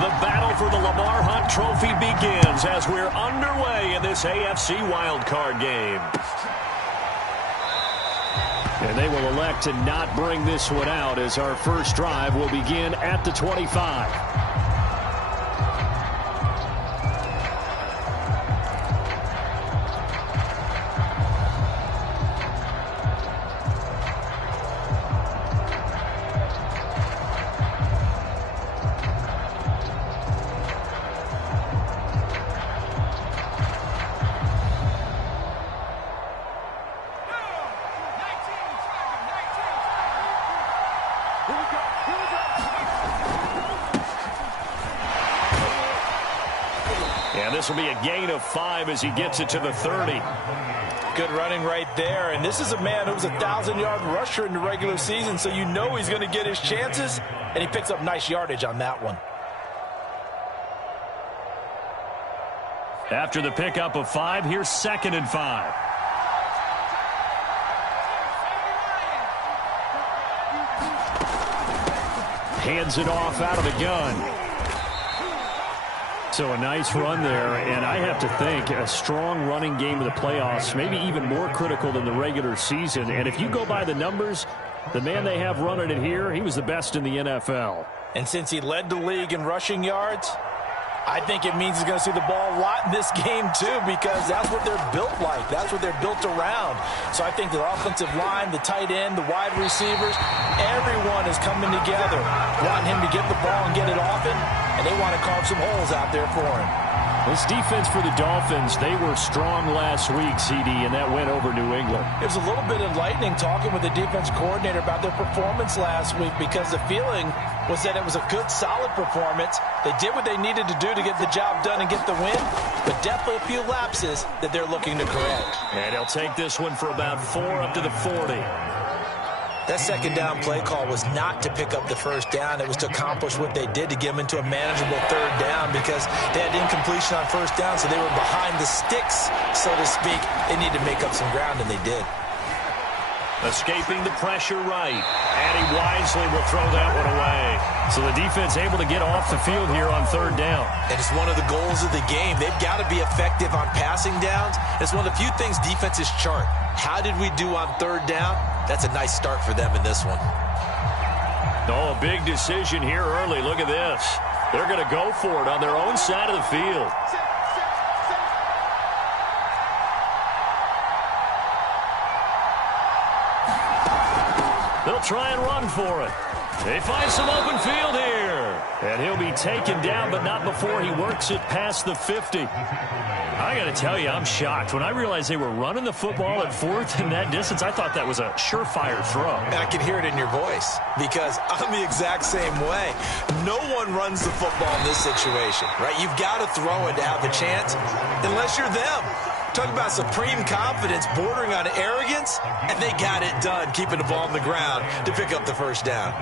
The battle for the Lamar Hunt Trophy begins as we're underway in this AFC wildcard game. And they will elect to not bring this one out as our first drive will begin at the 25. And this will be a gain of 5 as he gets it to the 30. Good running right there. And this is a man who was a 1,000-yard rusher in the regular season, so you know he's going to get his chances, and he picks up nice yardage on that one. After the pickup of 5, here's 2nd and 5. Hands it off out of the gun. So a nice run there, and I have to think a strong running game of the playoffs, maybe even more critical than the regular season. And if you go by the numbers, the man they have running it here, he was the best in the NFL. And since he led the league in rushing yards, I think it means he's going to see the ball a lot in this game, too, because that's what they're built like. That's what they're built around. So I think the offensive line, the tight end, the wide receivers, everyone is coming together, wanting him to get the ball and get it often, and they want to carve some holes out there for him. This defense for the Dolphins, they were strong last week, CD, and that went over New England. It was a little bit enlightening talking with the defense coordinator about their performance last week because the feeling was that it was a good, solid performance. They did what they needed to do to get the job done and get the win, but definitely a few lapses that they're looking to correct. And he'll take this one for about 4 up to the 40. That second down play call was not to pick up the first down. It was to accomplish what they did to get them into a manageable third down because they had incompletion on first down, so they were behind the sticks, so to speak. They needed to make up some ground, and they did. Escaping the pressure right, and he wisely will throw that one away. So the defense able to get off the field here on third down. And it's one of the goals of the game. They've got to be effective on passing downs. It's one of the few things defenses chart. How did we do on third down? That's a nice start for them in this one. Oh, a big decision here early. Look at this. They're going to go for it on their own side of the field. They'll try and run for it. They find some open field here. And he'll be taken down, but not before he works it past the 50. I got to tell you, I'm shocked. When I realized they were running the football at 4th in that distance, I thought that was a surefire throw. And I can hear it in your voice because I'm the exact same way. No one runs the football in this situation, right? You've got to throw it to have a chance unless you're them. Talk about supreme confidence bordering on arrogance, and they got it done, keeping the ball on the ground to pick up the first down.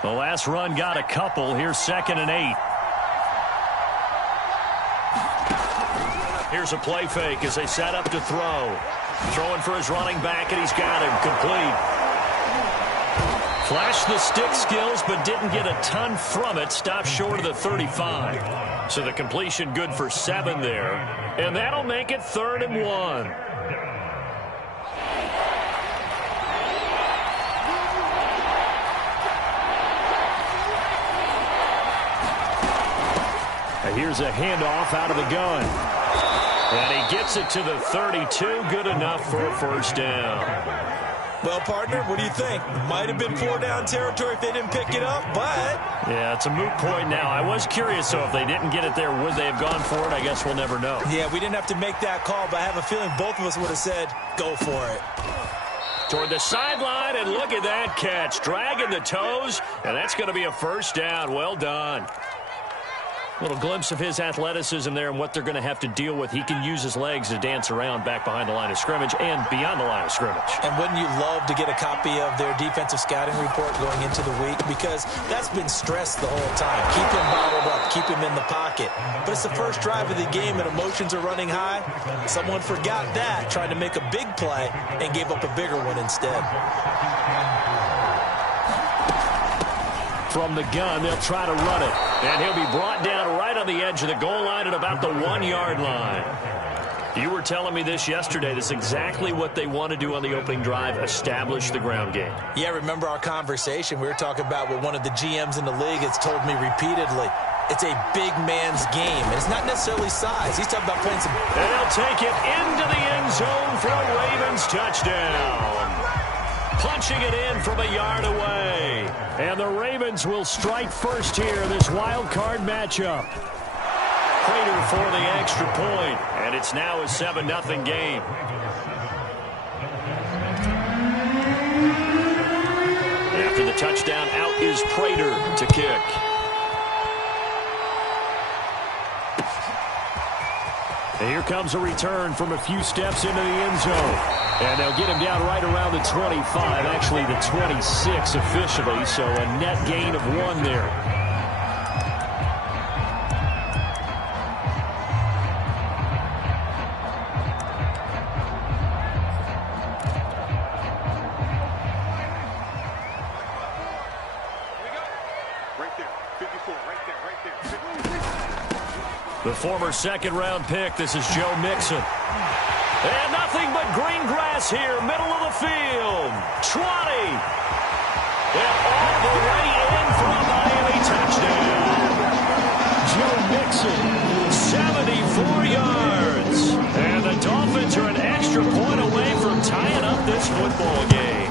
The last run got a couple. Here's 2nd and 8. Here's a play fake as they set up to throw. Throwing for his running back, and he's got him complete. Flashed the stick skills, but didn't get a ton from it. Stopped short of the 35. So the completion good for 7 there. And that'll make it 3rd and 1. And here's a handoff out of the gun. And he gets it to the 32. Good enough for a first down. Well, partner, what do you think? Might have been 4-down territory if they didn't pick it up, but... Yeah, it's a moot point now. I was curious, so if they didn't get it there, would they have gone for it? I guess we'll never know. Yeah, we didn't have to make that call, but I have a feeling both of us would have said, go for it. Toward the sideline, and look at that catch. Dragging the toes, and that's going to be a first down. Well done. Little glimpse of his athleticism there and what they're going to have to deal with. He can use his legs to dance around back behind the line of scrimmage and beyond the line of scrimmage. And wouldn't you love to get a copy of their defensive scouting report going into the week? Because that's been stressed the whole time. Keep him bottled up. Keep him in the pocket. But it's the first drive of the game and emotions are running high. Someone forgot that, tried to make a big play, and gave up a bigger one instead. From the gun, they'll try to run it. And he'll be brought down right on the edge of the goal line at about the 1-yard line. You were telling me this yesterday. This is exactly what they want to do on the opening drive, establish the ground game. Yeah, remember our conversation? We were talking about what one of the GMs in the league has told me repeatedly. It's a big man's game, and it's not necessarily size. He's talking about playing some... And they'll take it into the end zone for a Ravens touchdown. Punching it in from a yard away. And the Ravens will strike first here in this wild card matchup. Prater for the extra point, and it's now a 7-0 game. After the touchdown, out is Prater to kick. And here comes a return from a few steps into the end zone. And they'll get him down right around the 25, actually the 26 officially, so a net gain of 1 there. The former second-round pick, this is Joe Mixon. And nothing but green grass here, middle of the field. 20. And all the way in for a Miami touchdown. Joe Mixon, 74 yards. And the Dolphins are an extra point away from tying up this football game.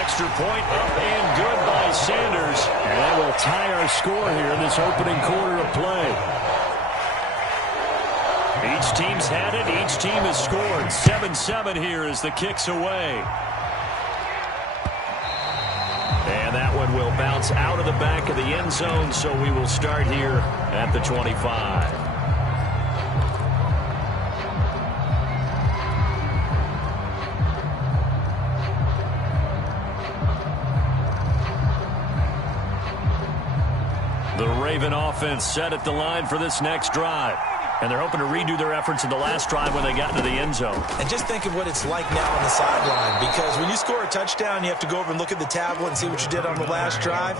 Extra point up and good by Sanders. And that will tie our score here in this opening quarter of play. Each team's had it. Each team has scored. 7-7 here as the kick's away. And that one will bounce out of the back of the end zone, so we will start here at the 25. The Raven offense set at the line for this next drive. And they're hoping to redo their efforts in the last drive when they got into the end zone. And just think of what it's like now on the sideline. Because when you score a touchdown, you have to go over and look at the tablet and see what you did on the last drive.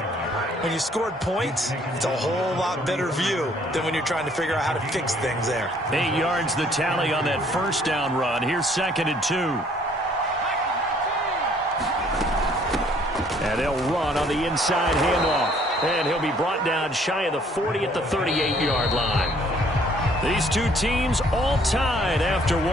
When you scored points, it's a whole lot better view than when you're trying to figure out how to fix things there. 8 yards the tally on that first down run. Here's 2nd and 2. And they'll run on the inside handoff. And he'll be brought down shy of the 40 at the 38-yard line. These two teams all tied after 1.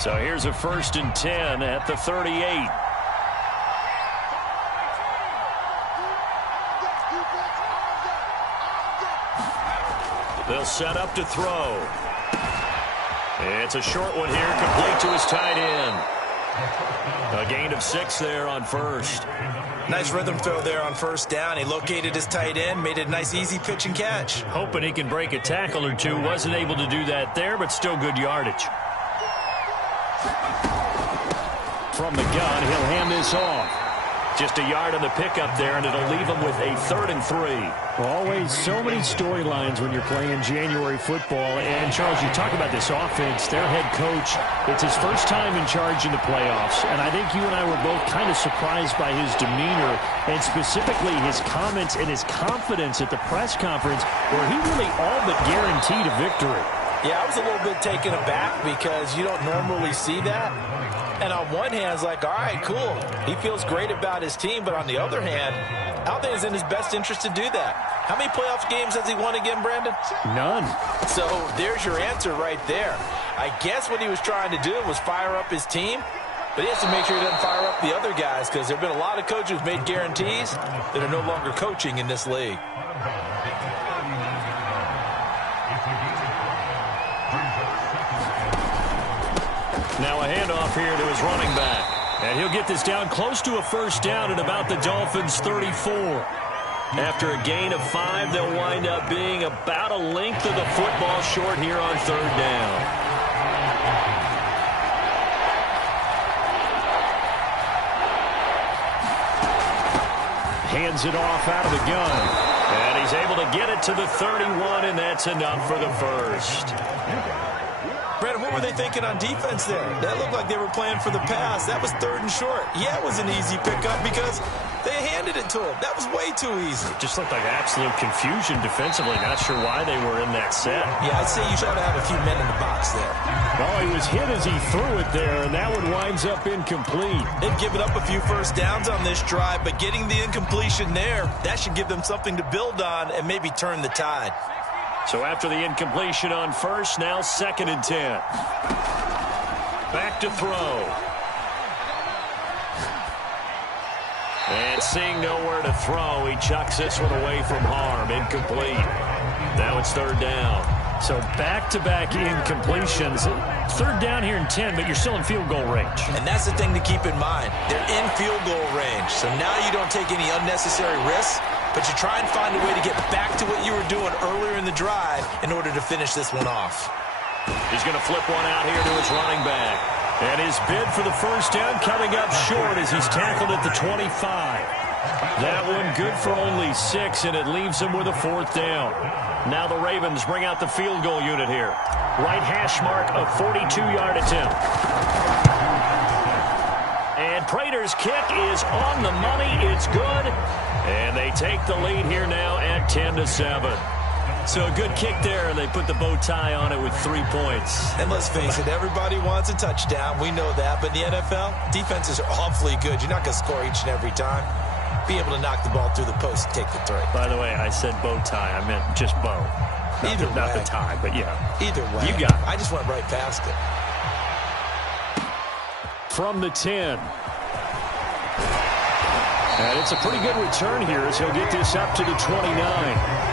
So here's a 1st and 10 at the 38. They'll set up to throw. It's a short one here, complete to his tight end. A gain of 6 there on first. Nice rhythm throw there on first down. He located his tight end, made it a nice easy pitch and catch. Hoping he can break a tackle or two. Wasn't able to do that there, but still good yardage. From the gun, he'll hand this off. Just a yard on the pickup there, and it'll leave him with a 3rd and 3. Always so many storylines when you're playing January football. And, Charles, you talk about this offense, their head coach, it's his first time in charge in the playoffs. And I think you and I were both kind of surprised by his demeanor and specifically his comments and his confidence at the press conference where he really all but guaranteed a victory. Yeah, I was a little bit taken aback because you don't normally see that. And on one hand, it's like, all right, cool. He feels great about his team. But on the other hand, I don't think it's in his best interest to do that. How many playoff games has he won again, Brandon? None. So there's your answer right there. I guess what he was trying to do was fire up his team. But he has to make sure he doesn't fire up the other guys because there have been a lot of coaches who've made guarantees that are no longer coaching in this league. Now a handoff here to his running back. And he'll get this down close to a 1st down at about the Dolphins' 34. After a gain of 5, they'll wind up being about a length of the football short here on 3rd down. Hands it off out of the gun. And he's able to get it to the 31, and that's enough for the first. were they thinking on defense there? That looked like they were playing for the pass. That was 3rd and short. Yeah, it was an easy pickup because they handed it to him. That was way too easy. It just looked like absolute confusion defensively. Not sure why they were in that set. Yeah, I'd say you should have a few men in the box there. Oh, he was hit as he threw it there, and that one winds up incomplete. They've given up a few first downs on this drive, but getting the incompletion there, that should give them something to build on and maybe turn the tide. So after the incompletion on first, now 2nd and 10. Back to throw. And seeing nowhere to throw, he chucks this one away from harm. Incomplete. Now it's 3rd down. So back-to-back incompletions. 3rd down here in 10, but you're still in field goal range. And that's the thing to keep in mind. They're in field goal range. So now you don't take any unnecessary risks, but you try and find a way to get back to what you were doing earlier in the drive in order to finish this one off. He's going to flip one out here to his running back. And his bid for the first down coming up short as he's tackled at the 25. That one good for only 6, and it leaves him with a 4th down. Now the Ravens bring out the field goal unit here. Right hash mark, a 42-yard attempt. And Prater's kick is on the money. It's good. And they take the lead here now at 10-7. So a good kick there, and they put the bow tie on it with 3 points. And let's face it, everybody wants a touchdown. We know that. But in the NFL, defenses are awfully good. You're not going to score each and every time. Be able to knock the ball through the post and take the 3. By the way, I said bow tie. I meant just bow. Not the tie, but yeah. Either way. You got it. I just went right past it. From the 10. And it's a pretty good return here as he'll get this up to the 29.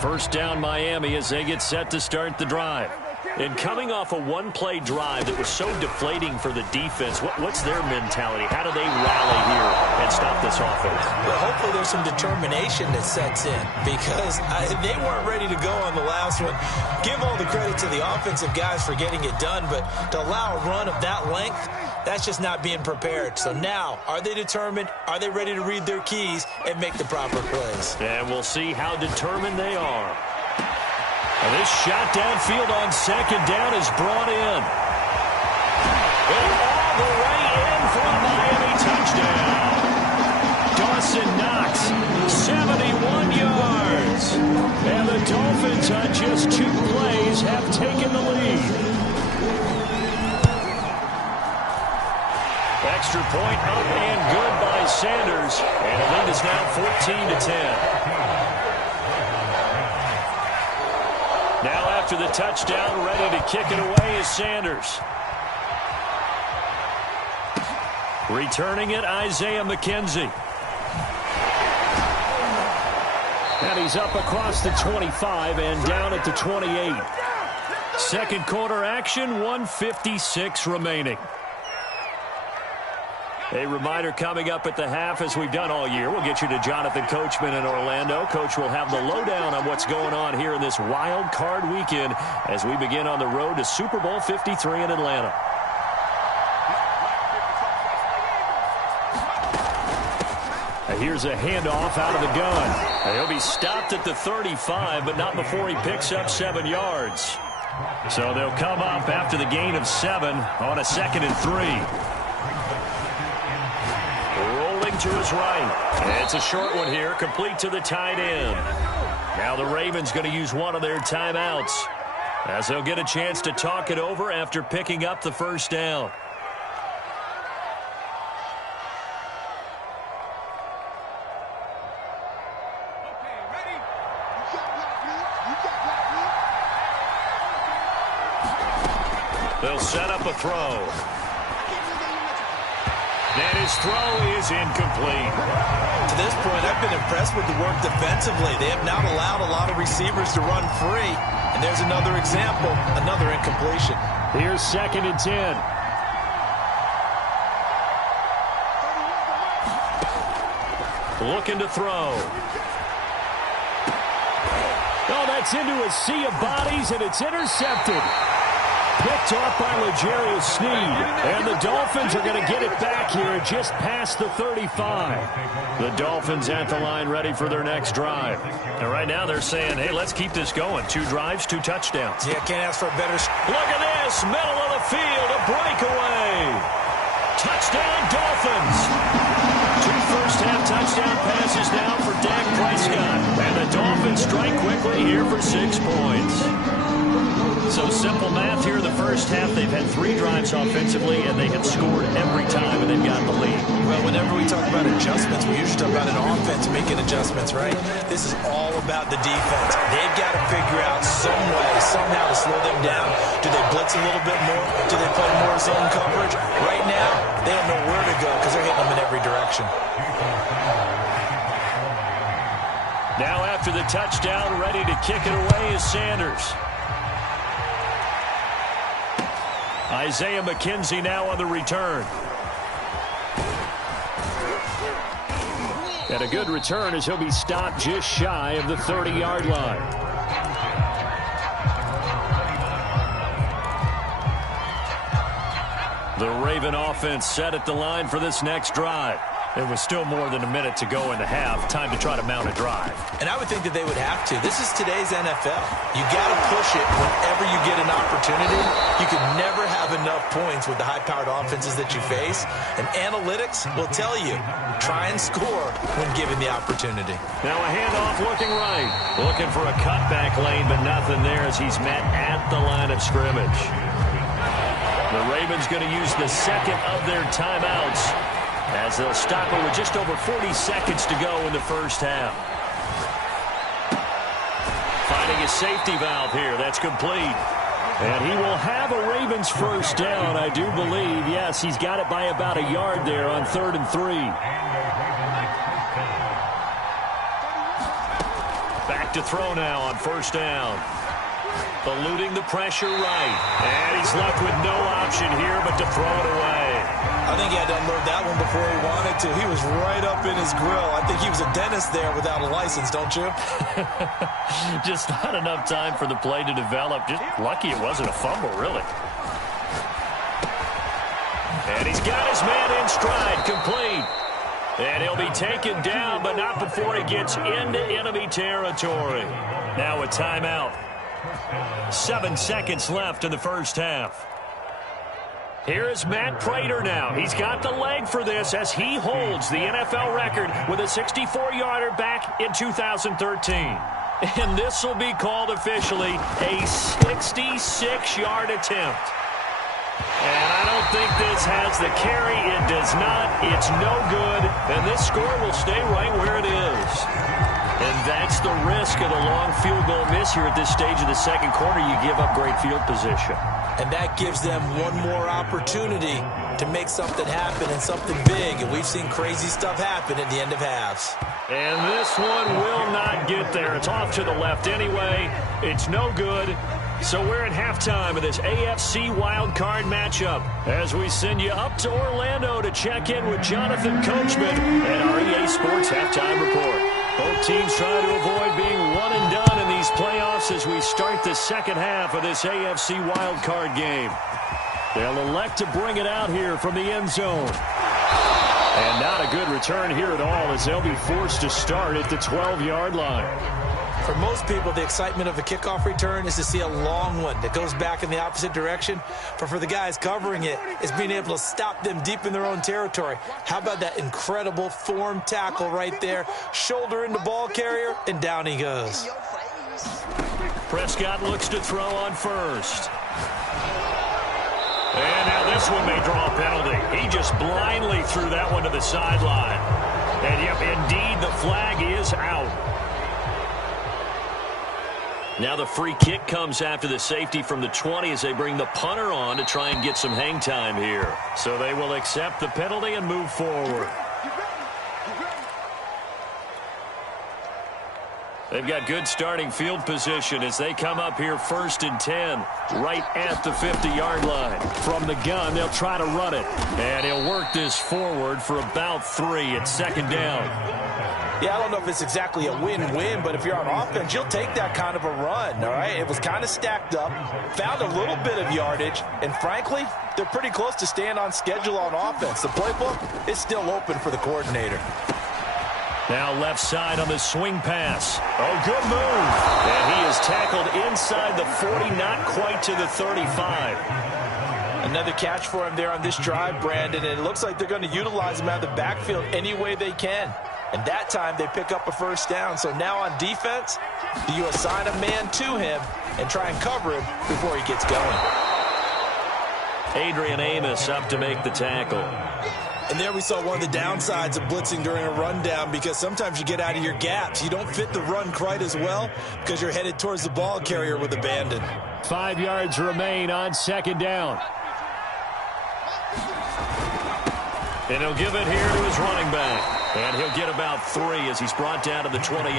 First down Miami as they get set to start the drive. And coming off a one-play drive that was so deflating for the defense, what's their mentality? How do they rally here and stop this offense? Well, hopefully there's some determination that sets in because they weren't ready to go on the last one. Give all the credit to the offensive guys for getting it done, but to allow a run of that length, that's just not being prepared. So now, are they determined? Are they ready to read their keys and make the proper plays? And we'll see how determined they are. And this shot downfield on 2nd down is brought in. And all the way in for a Miami touchdown. Dawson Knox, 71 yards. And the Dolphins on just 2 plays have taken the lead. Extra point up and good by Sanders. And the lead is now 14-10. Now after the touchdown, ready to kick it away is Sanders. Returning it, Isaiah McKenzie. And he's up across the 25 and down at the 28. Second quarter action, 1:56 remaining. A reminder coming up at the half, as we've done all year. We'll get you to Jonathan Coachman in Orlando. Coach will have the lowdown on what's going on here in this wild card weekend as we begin on the road to Super Bowl 53 in Atlanta. And here's a handoff out of the gun. And he'll be stopped at the 35, but not before he picks up 7 yards. So they'll come up after the gain of 7 on a 2nd and 3. To his right. And it's a short one here, complete to the tight end. Now the Ravens going to use one of their timeouts as they'll get a chance to talk it over after picking up the first down. They'll set up a throw. And his throw is incomplete. To this point, I've been impressed with the work defensively. They have not allowed a lot of receivers to run free. And there's another example, another incompletion. Here's 2nd and 10. Looking to throw. Oh, that's into a sea of bodies, and it's intercepted. Picked off by L'Jarius Sneed. And the Dolphins are going to get it back here just past the 35. The Dolphins at the line ready for their next drive. And right now they're saying, hey, let's keep this going. 2 drives, 2 touchdowns. Yeah, can't ask for a better... Look at this. Middle of the field. A breakaway. Touchdown, Dolphins. 2 first-half touchdown passes now for Dak Prescott. And the Dolphins strike quickly here for 6 points. So simple math here in the first half. They've had 3 drives offensively, and they have scored every time, and they've got the lead. Well, whenever we talk about adjustments, we usually talk about an offense making adjustments, right? This is all about the defense. They've got to figure out some way, somehow to slow them down. Do they blitz a little bit more? Do they play more zone coverage? Right now, they don't know where to go because they're hitting them in every direction. Now after the touchdown, ready to kick it away is Sanders. Isaiah McKenzie now on the return. And a good return as he'll be stopped just shy of the 30-yard line. The Raven offense set at the line for this next drive. There was still more than a minute to go in the half. Time to try to mount a drive. And I would think that they would have to. This is today's NFL. You got to push it whenever you get an opportunity. You can never have enough points with the high-powered offenses that you face. And analytics will tell you, try and score when given the opportunity. Now a handoff looking right. Looking for a cutback lane, but nothing there as he's met at the line of scrimmage. The Ravens going to use the second of their timeouts, as they'll stop it with just over 40 seconds to go in the first half. Finding a safety valve here. That's complete. And he will have a Ravens first down, I do believe. Yes, he's got it by about a yard there on 3rd and 3. Back to throw now on first down. Eluding the pressure right. And he's left with no option here but to throw it away. I think he had to unload that one before he wanted to. He was right up in his grill. I think he was a dentist there without a license, don't you? Just not enough time for the play to develop. Just lucky it wasn't a fumble, really. And he's got his man in stride, complete. And he'll be taken down, but not before he gets into enemy territory. Now a timeout. 7 seconds left in the first half. Here is Matt Prater now. He's got the leg for this as he holds the NFL record with a 64-yarder back in 2013. And this will be called officially a 66-yard attempt. And I don't think this has the carry. It does not. It's no good. And this score will stay right where it is. And that's the risk of the long field goal miss here at this stage of the second quarter. You give up great field position. And that gives them one more opportunity to make something happen and something big. And we've seen crazy stuff happen at the end of halves. And this one will not get there. It's off to the left anyway. It's no good. So we're at halftime of this AFC wildcard matchup as we send you up to Orlando to check in with Jonathan Coachman and our EA Sports Halftime Report. Both teams trying to avoid being one and done in these playoffs as we start the second half of this AFC wildcard game. They'll elect to bring it out here from the end zone. And not a good return here at all as they'll be forced to start at the 12-yard line. For most people, the excitement of a kickoff return is to see a long one that goes back in the opposite direction. But for the guys covering it, it's being able to stop them deep in their own territory. How about that incredible form tackle right there? Shoulder into ball carrier, and down he goes. Prescott looks to throw on first. And now this one may draw a penalty. He just blindly threw that one to the sideline. And yep, indeed, the flag is out. Now the free kick comes after the safety from the 20 as they bring the punter on to try and get some hang time here. So they will accept the penalty and move forward. They've got good starting field position as they come up here 1st and 10, right at the 50-yard line. From the gun, they'll try to run it. And he'll work this forward for about 3 at 2nd down. Yeah, I don't know if it's exactly a win-win, but if you're on offense, you'll take that kind of a run, all right? It was kind of stacked up, found a little bit of yardage, and frankly, they're pretty close to staying on schedule on offense. The playbook is still open for the coordinator. Now left side on the swing pass. Oh, good move. And he is tackled inside the 40, not quite to the 35. Another catch for him there on this drive, Brandon, and it looks like they're going to utilize him out of the backfield any way they can. And that time they pick up a first down. So now on defense, do you assign a man to him and try and cover him before he gets going? Adrian Amos up to make the tackle. And there we saw one of the downsides of blitzing during a rundown, because sometimes you get out of your gaps. You don't fit the run quite as well because you're headed towards the ball carrier with abandon. 5 yards remain on second down. And he'll give it here to his running back. And he'll get about 3 as he's brought down to the 28.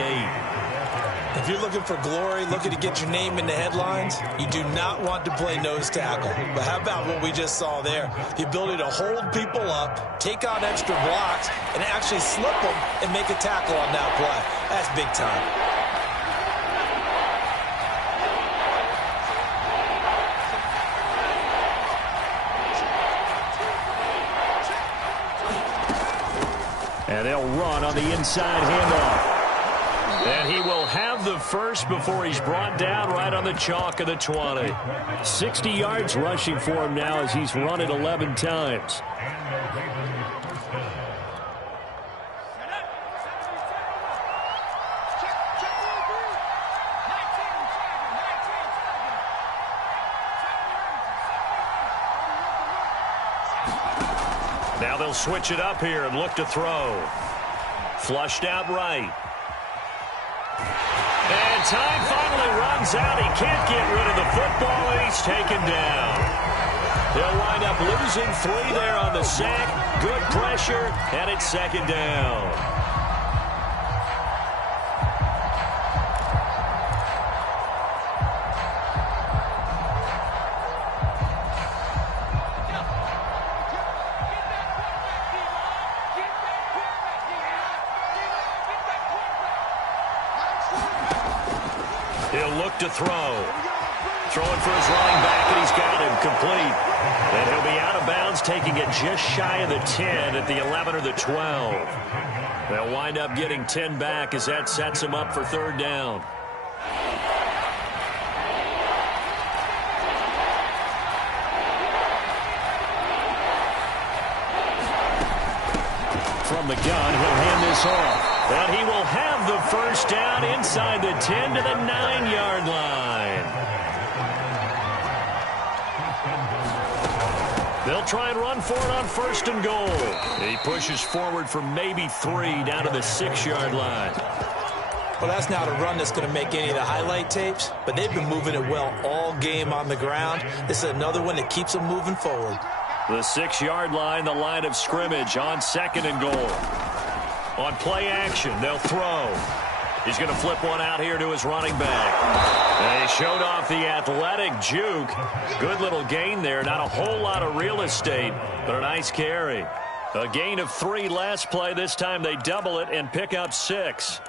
If you're looking for glory, looking to get your name in the headlines, you do not want to play nose tackle. But how about what we just saw there? The ability to hold people up, take on extra blocks, and actually slip them and make a tackle on that play. That's big time. And they'll run on the inside handoff. And he will have the first before he's brought down right on the chalk of the 20. 60 yards rushing for him now as he's run it 11 times. Now they'll switch it up here and look to throw. Flushed out right. And time finally runs out. He can't get rid of the football, and he's taken down. They'll wind up losing 3 there on the sack. Good pressure, and it's second down. He'll look to throw. Throwing for his running back, and he's got him complete. And he'll be out of bounds, taking it just shy of the 10 at the 11 or the 12. They'll wind up getting 10 back as that sets him up for third down. From the gun, he'll hand this off. And he will have the first down inside the 10 to the 9-yard line. They'll try and run for it on first and goal. He pushes forward for maybe 3 down to the 6-yard line. Well, that's not a run that's going to make any of the highlight tapes, but they've been moving it well all game on the ground. This is another one that keeps them moving forward. The 6-yard line, the line of scrimmage on second and goal. On play action, they'll throw. He's going to flip one out here to his running back. And he showed off the athletic juke. Good little gain there. Not a whole lot of real estate, but a nice carry. A gain of 3 last play. This time they double it and pick up 6.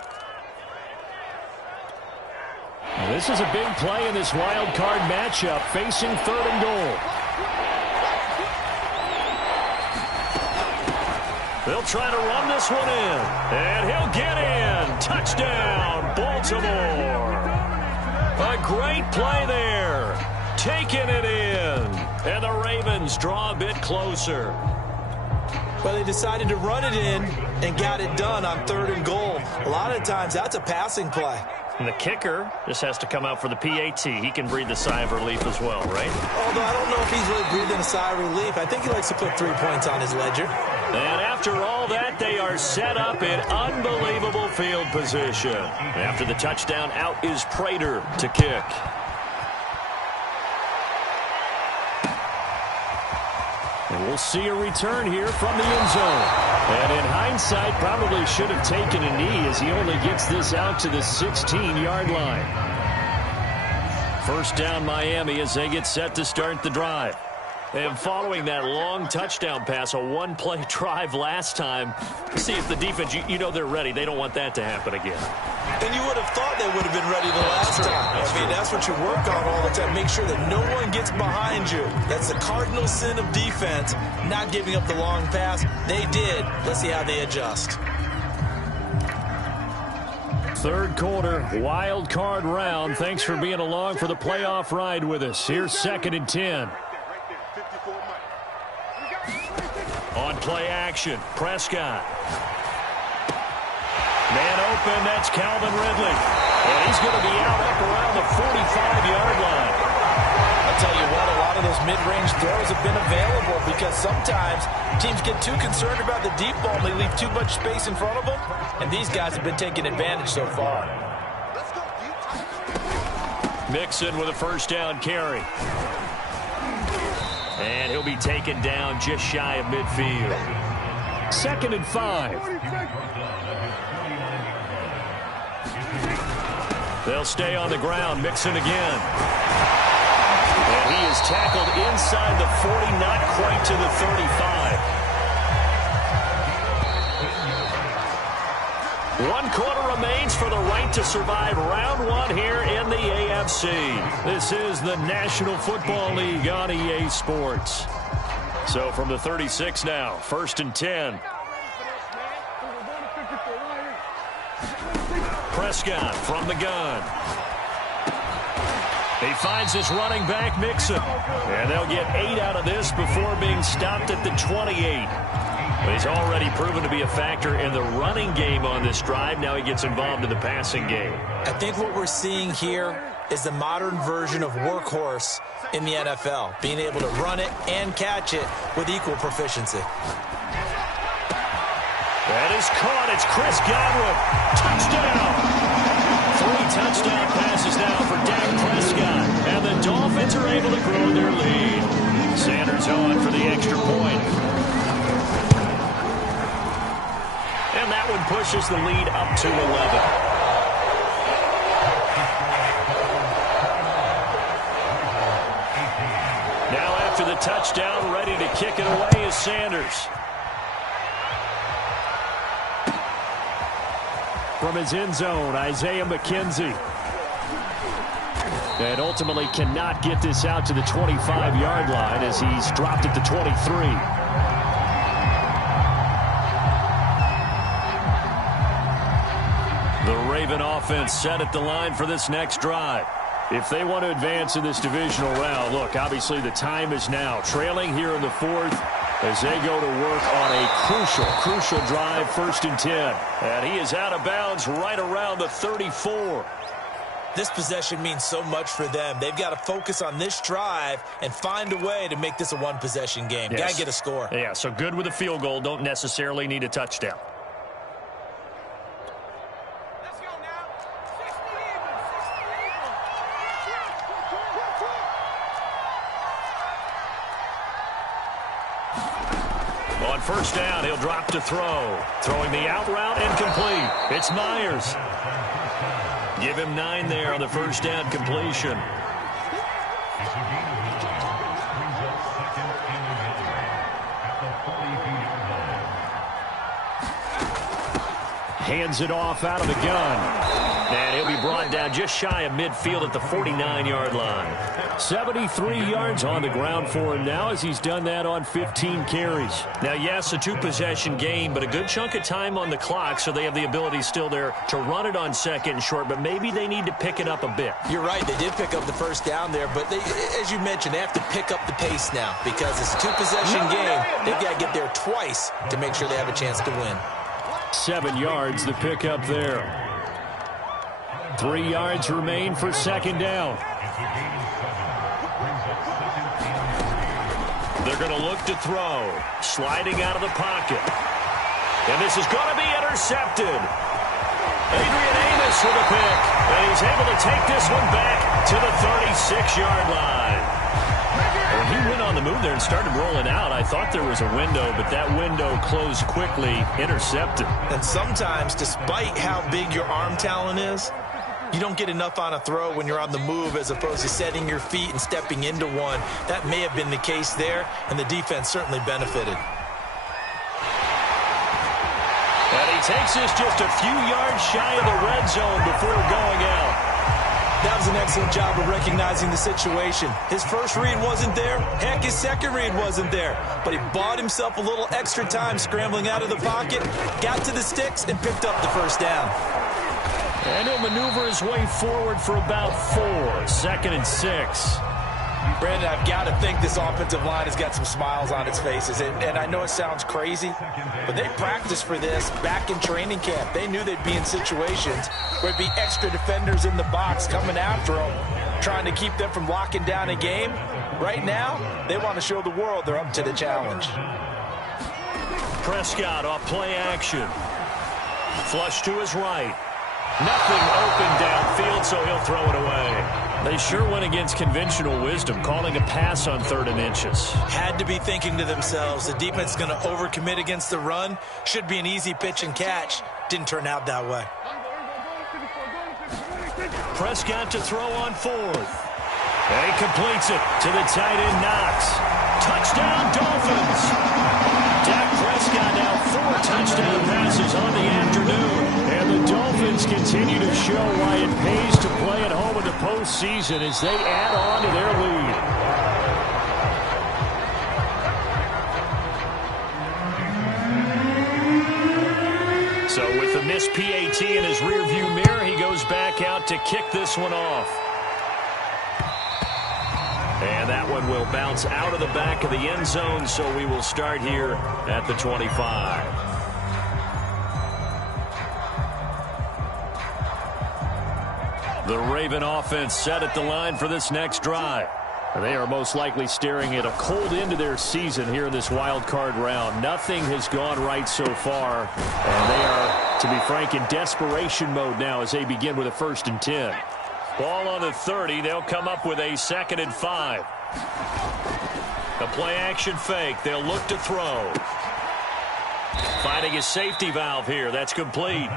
This is a big play in this wild card matchup, facing third and goal. They'll try to run this one in, and he'll get in. Touchdown, Baltimore. A great play there. Taking it in, and the Ravens draw a bit closer. Well, they decided to run it in and got it done on third and goal. A lot of times, that's a passing play. And the kicker just has to come out for the PAT. He can breathe a sigh of relief as well, right? Although I don't know if he's really breathing a sigh of relief. I think he likes to put 3 points on his ledger. And after all that, they are set up in unbelievable field position. After the touchdown, out is Prater to kick. And we'll see a return here from the end zone. And in hindsight, probably should have taken a knee as he only gets this out to the 16-yard line. First down Miami as they get set to start the drive. And following that long touchdown pass, a one-play drive last time, see if the defense, you know they're ready. They don't want that to happen again. And you would have thought they would have been ready the last time. I mean, that's what you work on all the time. Make sure that no one gets behind you. That's the cardinal sin of defense, not giving up the long pass. They did. Let's see how they adjust. Third quarter, wild card round. Thanks for being along for the playoff ride with us. Here's 2nd and 10. On play action, Prescott. Man open, that's Calvin Ridley. And he's going to be out up around the 45-yard line. I'll tell you what, a lot of those mid-range throws have been available because sometimes teams get too concerned about the deep ball and they leave too much space in front of them. And these guys have been taking advantage so far. Mixon with a first down carry. And he'll be taken down just shy of midfield. 2nd and 5. They'll stay on the ground. Mixon again. And he is tackled inside the 40, not quite to the 35. 1 quarter remains for the right to survive round 1 here in the AFC. This is the National Football League on EA Sports. So from the 36 now, 1st and 10. Prescott from the gun. He finds his running back, Mixon. And they'll get 8 out of this before being stopped at the 28. But he's already proven to be a factor in the running game on this drive. Now he gets involved in the passing game. I think what we're seeing here is the modern version of workhorse in the NFL, being able to run it and catch it with equal proficiency. That is caught. It's Chris Godwin. Touchdown. 3 touchdown passes now for Dak Prescott. And the Dolphins are able to grow their lead. Sanders on for the extra point. And that one pushes the lead up to 11. Now after the touchdown, ready to kick it away is Sanders. From his end zone, Isaiah McKenzie. And ultimately cannot get this out to the 25-yard line as he's dropped at the 23. The Raven offense set at the line for this next drive. If they want to advance in this divisional round, look, obviously the time is now. Trailing here in the 4th as they go to work on a crucial drive, 1st and 10. And he is out of bounds right around the 34. This possession means so much for them. They've got to focus on this drive and find a way to make this a one-possession game. Yes. Got to get a score. Yeah, so good with a field goal. Don't necessarily need a touchdown. On 1st down, he'll drop to throw. Throwing the out route incomplete. It's Myers. Give him 9 there on the 1st down completion. Hands it off out of the gun. And he'll be brought down just shy of midfield at the 49-yard line. 73 yards on the ground for him now as he's done that on 15 carries. Now, yes, a 2-possession game, but a good chunk of time on the clock, so they have the ability still there to run it on 2nd and short, but maybe they need to pick it up a bit. You're right. They did pick up the 1st down there, but they, as you mentioned, they have to pick up the pace now because it's a 2-possession game. They've got to get there twice to make sure they have a chance to win. 7 yards the pickup there. 3 yards remain for 2nd down. They're going to look to throw. Sliding out of the pocket. And this is going to be intercepted. Adrian Amos with a pick. And he's able to take this one back to the 36-yard line. When he went on the move there and started rolling out, I thought there was a window, but that window closed quickly, intercepted. And sometimes, despite how big your arm talent is, You don't get enough on a throw when you're on the move as opposed to setting your feet and stepping into one. That may have been the case there, and the defense certainly benefited. And he takes this just a few yards shy of the red zone before going out. That was an excellent job of recognizing the situation. His first read wasn't there. Heck, his second read wasn't there. But he bought himself a little extra time scrambling out of the pocket, got to the sticks, and picked up the first down. And he'll maneuver his way forward for about 4. 2nd and 6. Brandon, I've got to think this offensive line has got some smiles on its faces. And I know it sounds crazy, but they practiced for this back in training camp. They knew they'd be in situations where there'd be extra defenders in the box coming after them, trying to keep them from locking down a game. Right now, they want to show the world they're up to the challenge. Prescott off play action. Flush to his right. Nothing open downfield, so he'll throw it away. They sure went against conventional wisdom, calling a pass on 3rd and inches. Had to be thinking to themselves, the defense is going to overcommit against the run. Should be an easy pitch and catch. Didn't turn out that way. Prescott to throw on 4th. And he completes it to the tight end Knox. Touchdown, Dolphins. Dak Prescott now 4 touchdown passes on the afternoon. And the Dolphins continue to show why it pays to play at home in the postseason as they add on to their lead. So with the missed PAT in his rearview mirror, he goes back out to kick this one off. And that one will bounce out of the back of the end zone, so we will start here at the 25. The Raven offense set at the line for this next drive. They are most likely staring at a cold end to their season here in this wild card round. Nothing has gone right so far, and they are, to be frank, in desperation mode now as they begin with a 1st and 10. Ball on the 30. They'll come up with a 2nd and 5. The play action fake. They'll look to throw. Finding a safety valve here. That's complete.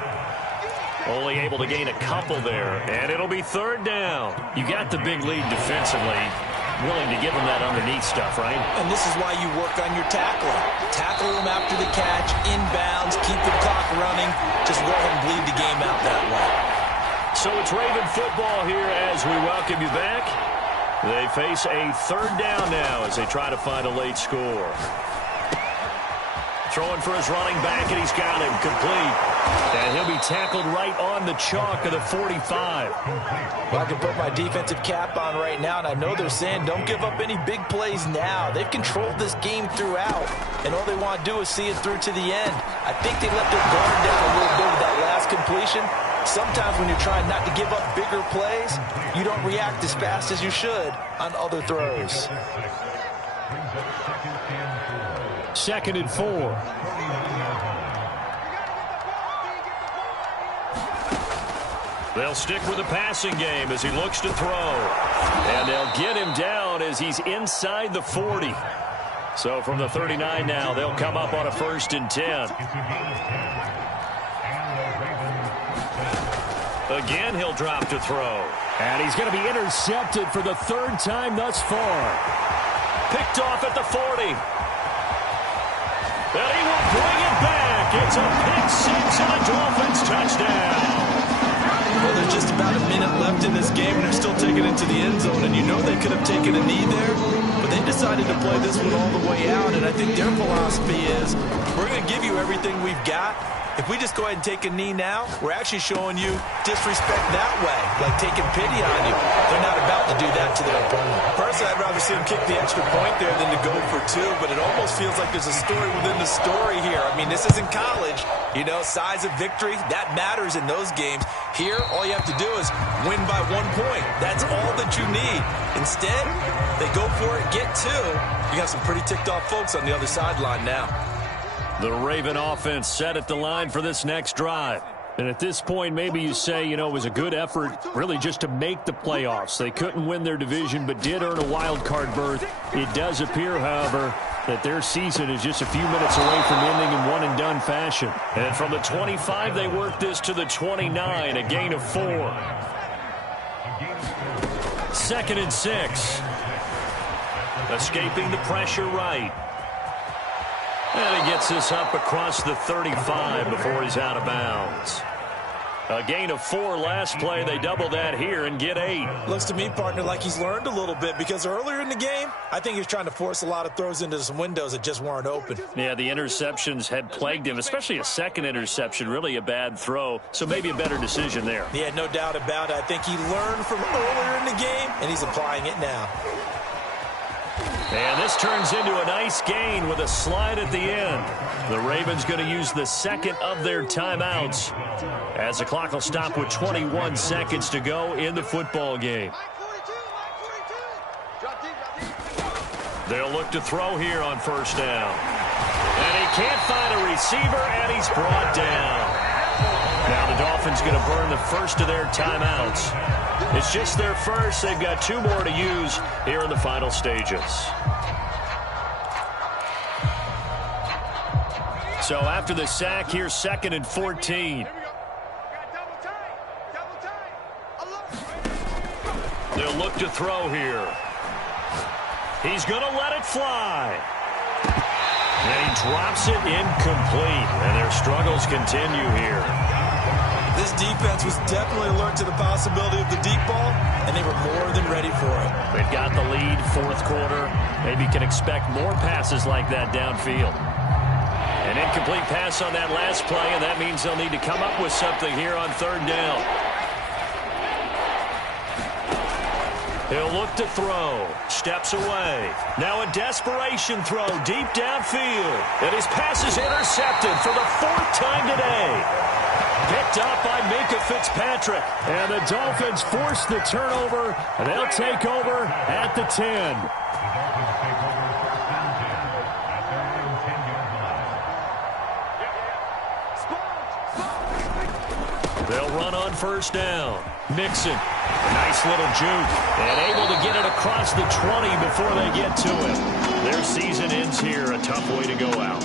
Only able to gain a couple there. And it'll be 3rd down. You got the big lead defensively. Willing to give them that underneath stuff, right? And this is why you work on your tackling. Tackle them after the catch, inbounds, keep the clock running. Just go ahead and bleed the game out that way. So it's Raven football here as we welcome you back. They face a 3rd down now as they try to find a late score. Throwing for his running back, and he's got him complete. And he'll be tackled right on the chalk of the 45. Well, I can put my defensive cap on right now, and I know they're saying don't give up any big plays now. They've controlled this game throughout, and all they want to do is see it through to the end. I think they let their guard down a little bit with that last completion. Sometimes when you're trying not to give up bigger plays, you don't react as fast as you should on other throws. 2nd and 4. They'll stick with the passing game as he looks to throw. And they'll get him down as he's inside the 40. So from the 39 now, they'll come up on a 1st and 10. Again, he'll drop to throw. And he's going to be intercepted for the 3rd time thus far. Picked off at the 40. And he will bring it back. It's a pick 6 and a Dolphins touchdown. Well, there's just about a minute left in this game, and they're still taking it to the end zone. And you know they could have taken a knee there, but they decided to play this one all the way out. And I think their philosophy is, we're going to give you everything we've got. If we just go ahead and take a knee now, we're actually showing you disrespect that way, like taking pity on you. They're not about to do that to their opponent. Personally, I'd rather see them kick the extra point there than to go for 2, but it almost feels like there's a story within the story here. I mean, this isn't college. You know, size of victory, that matters in those games. Here, all you have to do is win by 1 point. That's all that you need. Instead, they go for it, get 2. You got some pretty ticked off folks on the other sideline now. The Raven offense set at the line for this next drive. And at this point, maybe you say, you know, it was a good effort really just to make the playoffs. They couldn't win their division but did earn a wild card berth. It does appear, however, that their season is just a few minutes away from ending in one-and-done fashion. And from the 25, they work this to the 29, a gain of 4. 2nd and 6. Escaping the pressure right. And he gets this up across the 35 before he's out of bounds. A gain of 4 last play. They double that here and get 8. Looks to me, partner, like he's learned a little bit because earlier in the game, I think he was trying to force a lot of throws into some windows that just weren't open. Yeah, the interceptions had plagued him, especially a second interception, really a bad throw. So maybe a better decision there. Yeah, no doubt about it. I think he learned from earlier in the game, and he's applying it now. And this turns into a nice gain with a slide at the end. The Ravens going to use the second of their timeouts as the clock will stop with 21 seconds to go in the football game. They'll look to throw here on first down. And he can't find a receiver, and he's brought down. Now the Dolphins going to burn the first of their timeouts. It's just their first. They've got 2 more to use here in the final stages. So after the sack, here's 2nd and 14. They'll look to throw here. He's going to let it fly. And he drops it incomplete. And their struggles continue here. This defense was definitely alert to the possibility of the deep ball, and they were more than ready for it. They've got the lead, 4th quarter. Maybe can expect more passes like that downfield. An incomplete pass on that last play, and that means they'll need to come up with something here on 3rd down. He'll look to throw. Steps away. Now a desperation throw deep downfield. And his pass is intercepted for the 4th time today. Picked up by Minkah Fitzpatrick. And the Dolphins force the turnover, and they'll take over at the 10. They'll run on first down. Mixon, nice little juke, and able to get it across the 20 before they get to him. Their season ends here, a tough way to go out.